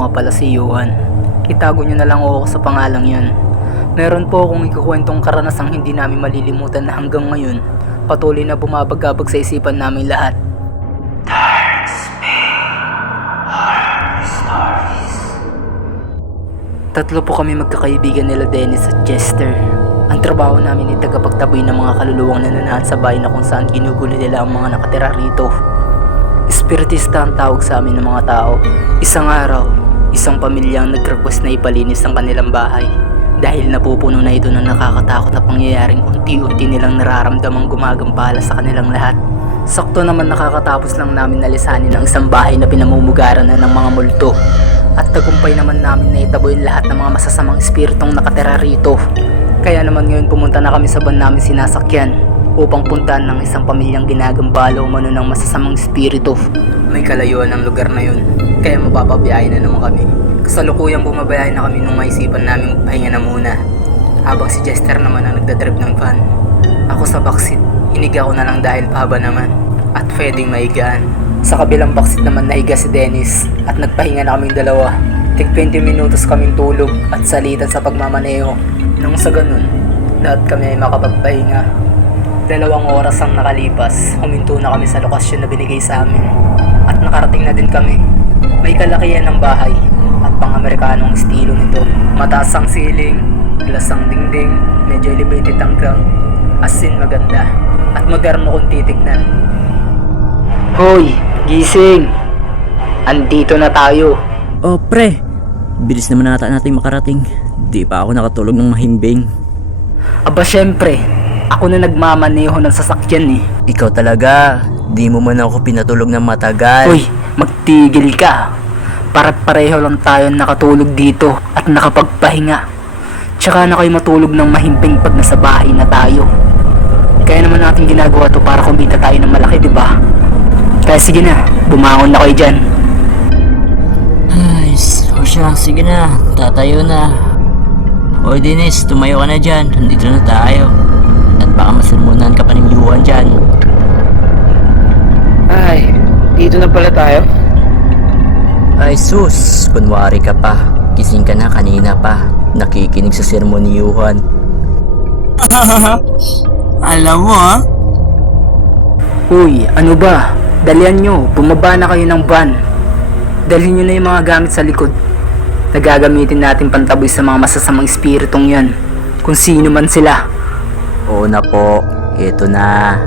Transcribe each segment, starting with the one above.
nga pala si Johan. Itago nyo na lang ako sa pangalang yan. Meron po akong ikukwentong karanasang hindi namin malilimutan na hanggang ngayon patuloy na bumabagabag sa isipan namin lahat. Tatlo po kami magkakaibigan nila Dennis at Chester. Ang trabaho namin ay tagapagtaboy ng mga kaluluwang nananahan sa bahay na kung saan ginugulo nila ang mga nakatira rito. Espiritista ang tawag sa amin ng mga tao. Isang araw, isang pamilya ang nag-request na ipalinis ang kanilang bahay dahil napupuno na ito ng nakakatakot na pangyayaring unti-unti nilang nararamdamang gumagampala sa kanilang lahat. Sakto naman nakakatapos lang namin nalisanin ang isang bahay na pinamumugaran na ng mga multo. At tagumpay naman namin na itaboy lahat ng mga masasamang espiritong nakatira rito. Kaya naman ngayon pumunta na kami sa van namin sinasakyan upang puntahan ng isang pamilyang ginagambala umano ng masasamang espiritu. May kalayuan ang lugar na yun, kaya mapapabiyahe na naman kami. Kasalukuyang bumabiyahe na kami nung maisipan namin magpahinga na muna. Habang si Chester naman ang nagdadrive ng van. Ako sa backseat, hiniga ko na lang dahil pahaba naman at pwedeng maigaan. Sa kabilang backseat naman nahiga si Dennis at nagpahinga na kaming dalawa. Tig 20 minutos kaming tulog at salitan sa pagmamaneho. Nang sa ganun, lahat kami ay makapagpahinga. 2 oras ang nakalipas, huminto na kami sa lokasyon na binigay sa amin. At nakarating na din kami. May kalakihan ng bahay at pang-Amerikanong estilo nito. Mataas ang ceiling, glass ang dingding, medyo elevated ang ground. As in maganda at moderno kung titignan. Hoy, gising! Andito na tayo. Oh pre, bilis naman nata natin makarating. Di pa ako nakatulog ng mahimbing. Aba syempre, ako na nagmamaneho ng sasakyan eh. Ikaw talaga, di mo man ako pinatulog ng matagal. Uy, magtigil ka. Pareho lang tayo nakatulog dito at nakapagpahinga. Tsaka na kayo matulog ng mahimbing pag nasa bahay na tayo. Kaya naman natin ginagawa to para kumita tayo ng malaki, di ba? Kaya sige na, bumangon na kayo dyan. Ay, o siya, sige na, tatayo na. Oy Dennis, tumayo ka na dyan, nandito na tayo. At baka masalmunan ka pa ng Yuan dyan. Ay, dito na pala tayo. Ay sus, kunwari ka pa. Gising ka na kanina pa. Nakikinig sa sermon ni Yuan. Alam mo ha? Uy, ano ba? Dalian nyo, bumaba na kayo ng van. Dalhin nyo na yung mga gamit sa likod. Nagagamitin natin pantaboy sa mga masasamang espiritong yan. Kung sino man sila. Oo na po, eto na.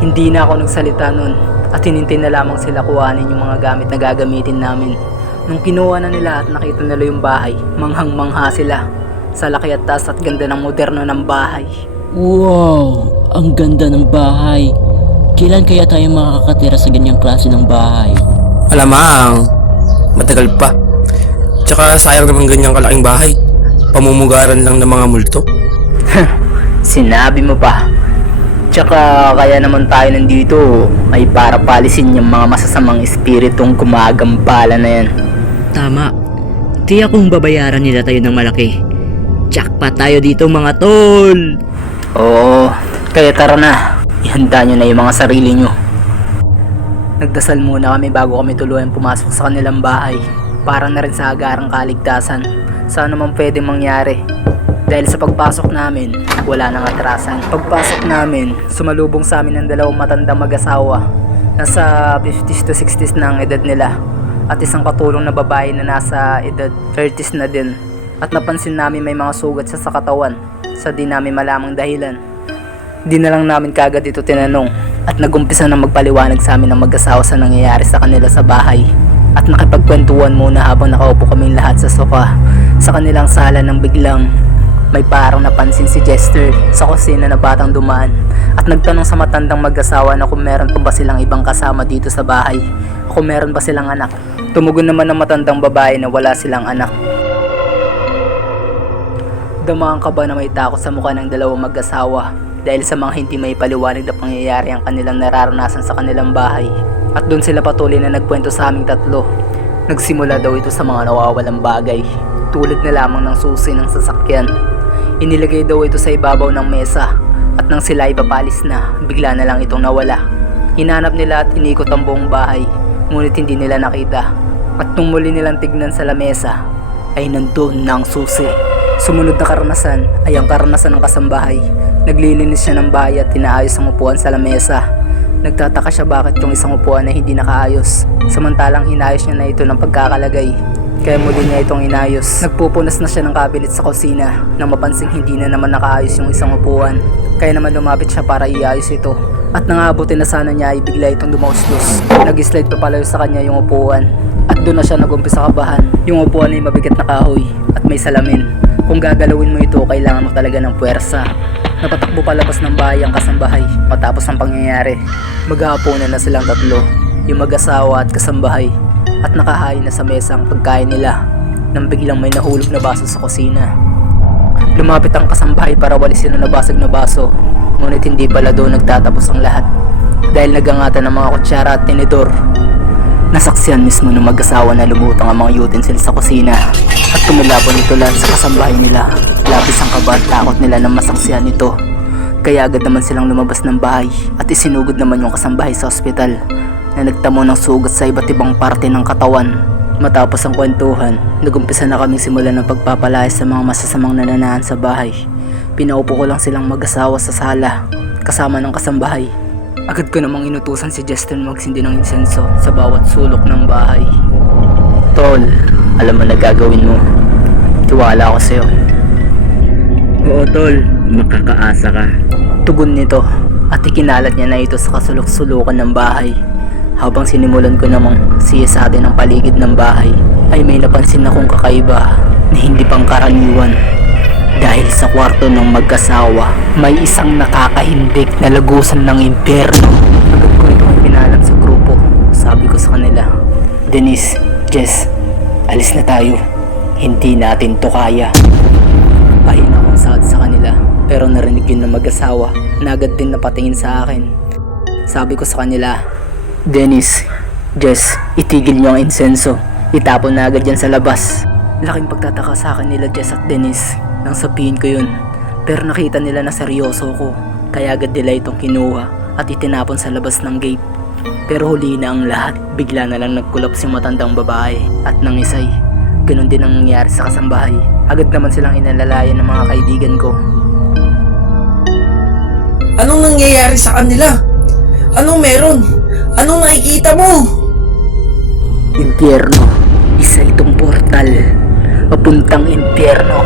Hindi na ako nagsalita nun at hinintay na lamang sila kuhanin yung mga gamit na gagamitin namin. Nung kinuha na nila at nakita nila yung bahay, manghang-mangha sila sa laki at taas at ganda ng moderno ng bahay. Wow, ang ganda ng bahay. Kailan kaya tayo makakatira sa ganyang klase ng bahay? Alamang, matagal pa. Tsaka sayang naman ganyang kalaking bahay. Pamumugaran lang ng mga multo. Sinabi mo pa. Tsaka kaya naman tayo nandito ay para palisin yung mga masasamang espiritong gumagambala na yan. Tama. Tiyak kung babayaran nila tayo ng malaki. Jackpot tayo dito mga tol! Oo, kaya tara na. Ihanda nyo na yung mga sarili nyo. Nagdasal muna kami bago kami tuluyan pumasok sa kanilang bahay. Para na rin sa agarang kaligtasan. Saan naman pwede mangyari. Dahil sa pagpasok namin, wala nang atrasan. Pagpasok namin, sumalubong sa amin ng 2 matandang mag-asawa. Nasa 50s to 60s na ang edad nila. At isang katulong na babae na nasa edad 30s na din. At napansin namin may mga sugat sa katawan. Sa di namin malamang dahilan. Di na lang namin kagad ito tinanong. At nagumpisa na magpaliwanag sa amin ng mag-asawa sa nangyayari sa kanila sa bahay. At nakipagkwentuhan muna habang nakaupo kaming lahat sa sofa. Sa kanilang sala nang biglang may parang napansin si Chester sa kusina na batang dumaan at nagtanong sa matandang mag-asawa na kung meron pa ba silang ibang kasama dito sa bahay o kung meron ba silang anak. Tumugon naman ng matandang babae na wala silang anak. Dumaan ka ba na may takot sa mukha ng 2 mag-asawa dahil sa mga hindi may paliwanag na pangyayari ang kanilang nararanasan sa kanilang bahay. At doon sila patuloy na nagkwento sa aming tatlo. Nagsimula daw ito sa mga nawawalang bagay tulad na lamang ng susi ng sasakyan. Inilagay daw ito sa ibabaw ng mesa at nang sila ipapalis na, bigla na lang itong nawala. Hinanap nila at inikot ang buong bahay, ngunit hindi nila nakita. At nung muli nilang tignan sa lamesa, ay nandoon na ang susi. Sumunod na karanasan ay ang karanasan ng kasambahay. Naglilinis siya ng bahay at inaayos ang upuan sa lamesa. Nagtataka siya bakit yung isang upuan ay hindi nakaayos, samantalang inayos niya na ito ng pagkakalagay. Kaya muli niya itong inayos. Nagpupunas na siya ng cabinet sa kusina nang mapansing hindi na naman nakaayos yung isang upuan. Kaya naman lumapit siya para iayos ito. At nangabuti na sana niya ay bigla itong dumauslos. Nag-slide pa palayo sa kanya yung upuan. At doon na siya nag-umpisa kabahan. Yung upuan ay mabigat na kahoy at may salamin. Kung gagalawin mo ito, kailangan mo talaga ng puwersa. Napatakbo palabas ng bahay ang kasambahay matapos ang pangyayari. Maghahaponan na silang tatlo, yung mag-asawa at kasambahay, at nakahain na sa mesa ang pagkain nila nang biglang may nahulog na baso sa kusina. Lumapit ang kasambahay para walisin ang nabasag na baso, ngunit hindi pala doon nagtatapos ang lahat dahil nagangatan ng mga kutsara at tinidor. Nasaksihan mismo ng mag-asawa na lumutang ang mga utensils sa kusina at tumilapon ito lahat sa kasambahay nila. Labis ang kaba at takot nila na masaksihan ito. Kaya agad naman silang lumabas ng bahay at isinugod naman yung kasambahay sa ospital na nagtamo ng sugat sa iba't ibang parte ng katawan. Matapos ang kwentuhan, nagumpisa na kaming simulan ng pagpapalayas sa mga masasamang nananahan sa bahay. Pinaupo ko lang silang mag-asawa sa sala kasama ng kasambahay. Agad ko namang inutusan si Justin magsindi ng insenso sa bawat sulok ng bahay. Tol, alam mo na gagawin mo. Tiwala ako sa'yo. Oo tol, makakaasa ka. Tugon nito at ikinalat niya na ito sa kasulok-sulukan ng bahay. Habang sinimulan ko namang siyasatin ang paligid ng bahay, ay may napansin akong kakaiba na hindi pang karaniwan. Dahil sa kwarto ng mag-asawa, may isang nakakahindik na lagusan ng impyerno. Agad ko itong pinalam sa grupo. Sabi ko sa kanila, Denise, Jess, alis na tayo. Hindi natin to kaya. Pahina akong saad sa kanila, pero narinig yun ng mag-asawa na agad din napatingin sa akin. Sabi ko sa kanila, Dennis, Jess, itigil niyo ang insenso. Itapon na agad yan sa labas. Laking pagtataka sa akin nila Jess at Dennis nang sabihin ko yun. Pero nakita nila na seryoso ko, kaya agad nila itong kinuha at itinapon sa labas ng gate. Pero huli na ang lahat. Bigla na lang nagkulaps yung matandang babae at nangisay. Ganon din ang nangyari sa kasambahay. Agad naman silang inalalayan ng mga kaibigan ko. Anong nangyayari sa kanila? Anong meron? Anong nakikita mo? Impyerno. Isa itong portal. Papuntang impyerno.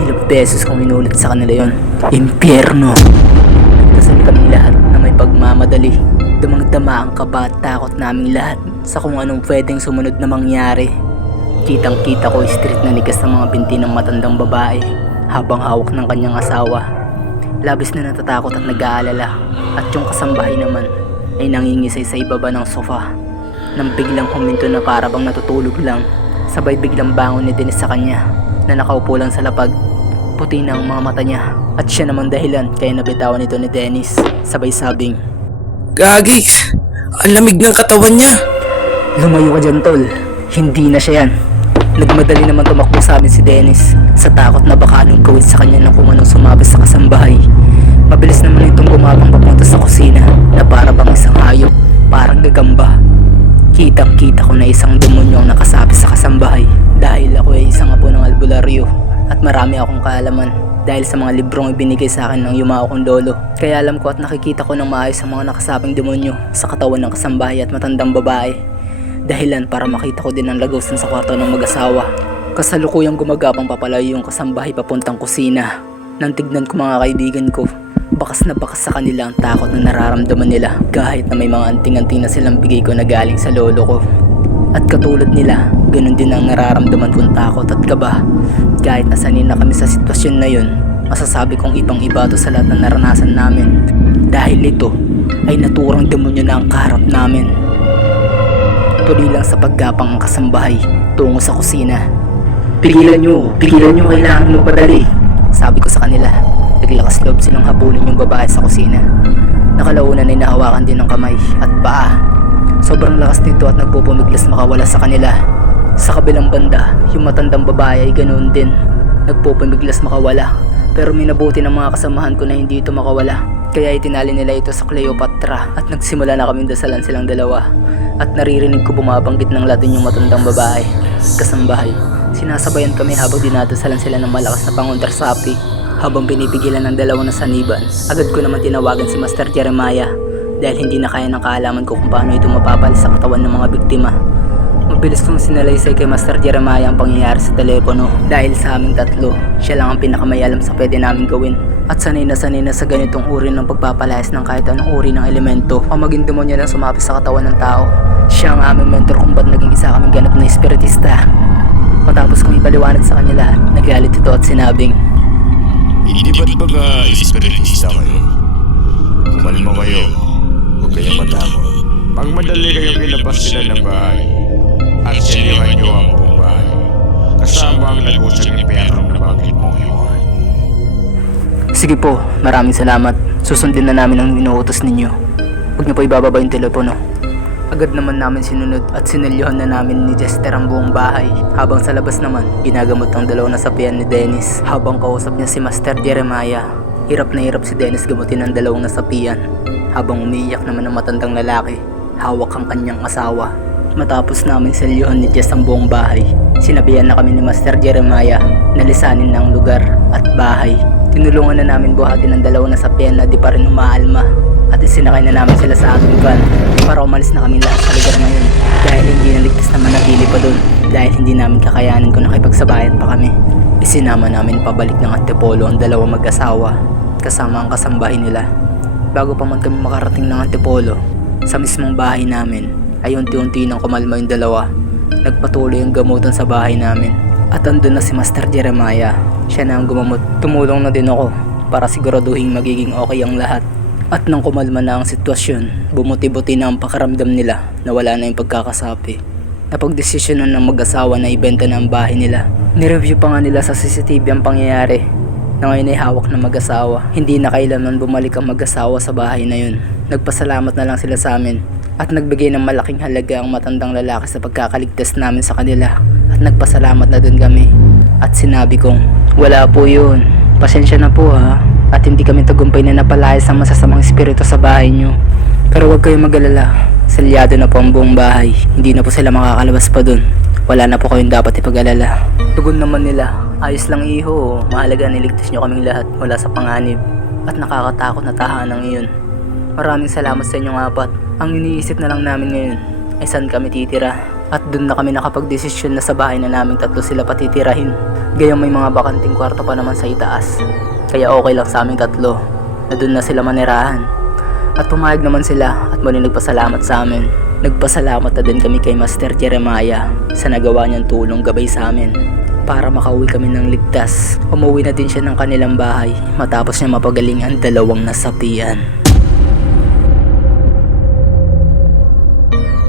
Ilang beses kong inulit sa kanila yon. Impyerno. Nagdasal kaming lahat na may pagmamadali. Damang-dama ang kaba at takot naming lahat sa kung anong pwedeng sumunod na mangyari. Kitang-kita ko street na ligas ng mga binti ng matandang babae habang hawak ng kanyang asawa. Labis na natatakot at nag-aalala, at yung kasambahay naman ay nangingisay sa ibaba ng sofa. Nang biglang huminto na para bang natutulog lang, sabay biglang bangon ni Dennis sa kanya na nakaupo lang sa lapag. Puti na ang mga mata niya at siya naman dahilan kaya nabitawan ito ni Dennis. Sabay sabing, Gagi, ang lamig ng katawan niya. "Lumayo ka dyan, tol. Hindi na siya yan." Nagmadali naman tumakbo sa amin si Dennis sa takot na baka anong gawin sa kanya ng kung anong sumabit sa kasambahay. Mabilis naman itong gumapang papunta sa kusina na para bang isang hayop, parang gagamba. Kitang-kita ko na isang demonyo ang nakasabit sa kasambahay dahil ako ay isang apo ng albularyo at marami akong kaalaman dahil sa mga librong ibinigay sa akin ng yumao kong lolo. Kaya alam ko at nakikita ko ng maayos ang mga nakasabing demonyo sa katawan ng kasambahay at matandang babae. Dahilan para makita ko din ang lagusan sa kwarto ng mag-asawa. Kasalukuyang gumagapang papalayo yung kasambahay papuntang kusina. Nang tignan ko mga kaibigan ko, bakas na bakas sa kanila ang takot na nararamdaman nila kahit na may mga anting-anting na silang bigay ko na galing sa lolo ko. At katulad nila, ganun din ang nararamdaman kong takot at kaba. Kahit nasanay na kami sa sitwasyon na yun, masasabi kong ibang iba to sa lahat na naranasan namin. Dahil ito ay naturang demonyo na ang kaharap namin. Tuloy lang sa paggapang ang kasambahay tungo sa kusina. Pigilan nyo, kailangan mo padali," sabi ko sa kanila. Naglakas loob silang habulin yung babae sa kusina. Nakalaunan ay nahawakan din ng kamay at paa. Sobrang lakas nito at nagpupumiglas makawala sa kanila. Sa kabilang banda, yung matandang babae ay ganoon din. Nagpupumiglas makawala. Pero minabuti ng mga kasamahan ko na hindi ito makawala. Kaya itinali nila ito sa Cleopatra at nagsimula na kaming dasalan silang dalawa. At naririnig ko bumabanggit ng Latin yung matandang babae, kasambahay. Sinasabayan kami habang dinadasalan sila ng malakas na pangontrasapi. Habang pinipigilan ng dalawa na saniban, agad ko naman tinawagan si Master Jeremiah dahil hindi na kaya ng kaalaman ko kung paano ito mapapal sa katawan ng mga biktima. Mabilis kong sinalaysay kay Master Jeremiah ang pangyayari sa telepono dahil sa aming tatlo, siya lang ang pinakamay alam sa pwede namin gawin. At sanay na sa ganitong uri ng pagpapalayas ng kahit anong uri ng elemento o maging demonyo na sumapi sa katawan ng tao. Siya ang aming mentor kung ba't naging isa kaming ganap na espiritista. Matapos kong ipaliwanag sa kanya lahat, nagalit ito at sinabing, Hindi ba't baga espiritista kayo? Kumalma kayo, huwag kayong matakot. Magmadali kayong ilabas sila ng bahay at sinihan nyo ang buong bahay kasama ang lagusang impyerno na bakit mo iwan. sige po, maraming salamat. Susundin na namin ang inuutos ninyo. Huwag niyo po ibababa yung telepono. Agad naman namin sinunod at sinilyohan na namin ni Jester ang buong bahay. Habang sa labas naman, ginagamot ang dalawang nasapian ni Dennis. Habang kausap niya si Master Jeremiah, hirap na hirap si Dennis gamutin ang dalawang nasapian. Habang umiiyak naman ang matandang lalaki, hawak ang kanyang asawa. Matapos namin silyohan ni Jess ang buong bahay, sinabihan na kami ni Master Jeremiah na lisanin na ang lugar at bahay. Tinulungan na namin buhatin ang dalawang nasapian na di pa rin umaalma at isinakay na namin sila sa aming van para umalis na kami lahat sa lugar ngayon dahil hindi naligtas na manatili pa doon dahil hindi namin kakayanin kung nakipagsabayan pa kami. Isinama namin pabalik ng Antipolo ang dalawang mag-asawa kasama ang kasambahay nila. Bago pa man kami makarating ng Antipolo, sa mismong bahay namin ay unti-unti nang kumalma yung dalawa. Nagpatuloy ang gamutan sa bahay namin at andun na si Master Jeremiah. Siya na ang gumamot. Tumulong na din ako para siguraduhin magiging okay ang lahat. At nang kumalma na ang sitwasyon, bumuti-buti na ang pakiramdam nila na wala na yung pagkakasapi. Napagdesisyonan ng mag-asawa na ibenta na ang bahay nila. Nireview pa nga nila sa CCTV ang pangyayari na ngayon ay hawak ng mag-asawa. Hindi na kailanman bumalik ang mag-asawa sa bahay na yun. Nagpasalamat na lang sila sa amin at nagbigay ng malaking halaga ang matandang lalaki sa pagkakaligtas namin sa kanila. At nagpasalamat na din kami. At sinabi kong, wala po yun. Pasensya na po ha. At hindi kami tagumpay na napalayas ang masasamang espiritu sa bahay nyo. Pero huwag kayong mag-alala. Selyado na po ang buong bahay. Hindi na po sila makakalabas pa dun. Wala na po kayong dapat ipag-alala. Tugon naman nila, ayos lang iho. Mahalaga niligtas nyo kaming lahat mula sa panganib at nakakatakot na tahanang iyon. Maraming salamat sa inyong apat. Ang iniisip na lang namin ngayon ay saan kami titira. At dun na kami nakapag-desisyon na sa bahay na naming tatlo sila patitirahin. Gayong may mga bakanting kwarto pa naman sa itaas. Kaya okay lang sa aming tatlo na dun na sila manirahan. At pumayag naman sila at muli nagpasalamat sa amin. Nagpasalamat na din kami kay Master Jeremiah sa nagawa niyang tulong gabay sa amin para makauwi kami ng ligtas. Umuwi na din siya ng kanilang bahay matapos niya mapagaling ang dalawang nasapian.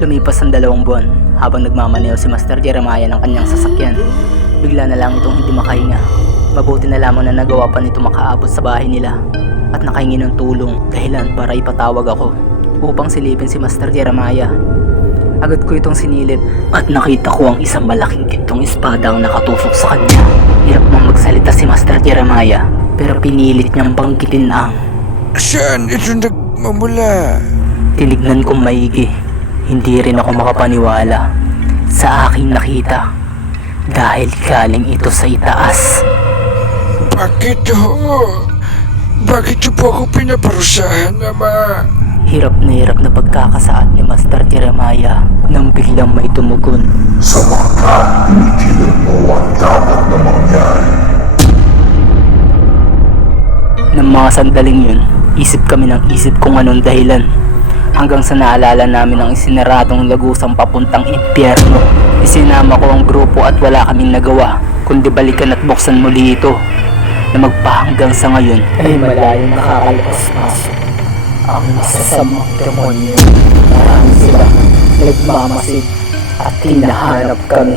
Lumipas ang 2 buwan habang nagmamaneho si Master Jeremiah ng kanyang sasakyan. Bigla na lang itong hindi makahinga. Mabuti na lamang na nagawa pa nito makaabot sa bahay nila at nakahingi ng tulong dahilan para ipatawag ako upang silipin si Master Jeremiah. Agad ko itong sinilip at nakita ko ang isang malaking gintong espada ang nakatusok sa kanya. Hirap mong magsalita si Master Jeremiah pero pinilit niyang banggitin ang Saan ito nagmamula? tinignan kong maigi. Hindi rin ako makapaniwala sa aking nakita dahil galing ito sa itaas. Bakit ho? Bakit po ako pinaparusahan, Ama? Hirap na pagkakasaad ni Master Jeremiah nang biglang may tumugon. Sa mga tao, tinitilan mo ang dapat na mangyari. Ng mga sandaling yun, isip kami ng isip kung anong dahilan. Hanggang sa naalala namin ang isinaradong lagusang papuntang impyerno. Isinama ko ang grupo at wala kaming nagawa kundi balikan at buksan muli ito na magpahanggang sa ngayon ay malayong nakakalapas-pasok ang masasamang demonyo. Marami sila nagmamasid at hinahanap kami.